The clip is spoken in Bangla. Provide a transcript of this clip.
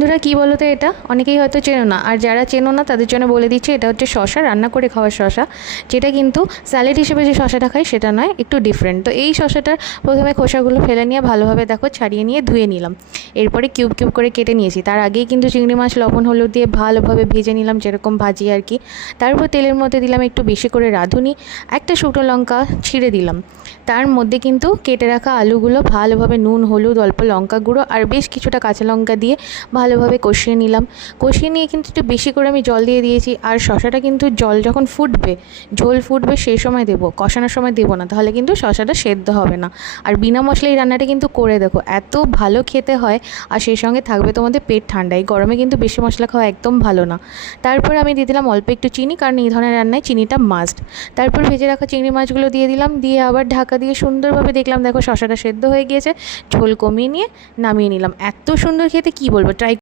বন্ধুরা কী বলো তো, এটা অনেকেই হয়তো চেনো না, আর যারা চেনো না তাদের জন্য বলে দিচ্ছি, এটা হচ্ছে শশা, রান্না করে খাওয়ার শশা। যেটা কিন্তু স্যালাড হিসেবে যে শশাটা খাই সেটা নয়, একটু ডিফারেন্ট। তো এই শশাটার প্রথমে খোসাগুলো ফেলে নিয়ে ভালোভাবে দেখো ছাড়িয়ে নিয়ে ধুয়ে নিলাম। এরপরে কিউব কিউব করে কেটে নিয়েছি। তার আগেই কিন্তু চিংড়ি মাছ লবণ হলুদ দিয়ে ভালোভাবে ভেজে নিলাম, যেরকম ভাজি আর কি। তারপর তেলের মধ্যে দিলাম একটু বেশি করে রাঁধুনি, একটা শুকনো লঙ্কা ছিঁড়ে দিলাম। তার মধ্যে কিন্তু কেটে রাখা আলুগুলো ভালোভাবে নুন হলুদ অল্প লঙ্কা গুঁড়ো আর বেশ কিছুটা কাঁচা লঙ্কা দিয়ে ভালোভাবে কষিয়ে নিলাম। কষিয়ে নিয়ে কিন্তু একটু বেশি করে আমি জল দিয়ে দিয়েছি। আর শশাটা কিন্তু জল যখন ফুটবে, ঝোল ফুটবে, সেই সময় দেবো, কষানোর সময় দেবো না, তাহলে কিন্তু শশাটা সেদ্ধ হবে না। আর বিনা মশলা এই রান্নাটা কিন্তু করে দেখো, এত ভালো খেতে হয়। আর সেই সঙ্গে থাকবে তোমাদের পেট ঠান্ডা। এই গরমে কিন্তু বেশি মশলা খাওয়া একদম ভালো না। তারপর আমি দিয়ে দিলাম অল্প একটু চিনি, কারণ এই ধরনের রান্নায় চিনিটা মাস্ট। তারপর ভেজে রাখা চিংড়ি মাছগুলো দিয়ে দিলাম, দিয়ে আবার ঢাকা দিয়ে সুন্দরভাবে দেখলাম দেখো শশাটা সেদ্ধ হয়ে গিয়েছে। ঝোল কমিয়ে নিয়ে নামিয়ে নিলাম। এত সুন্দর খেতে, কী বলবো, ট্রাই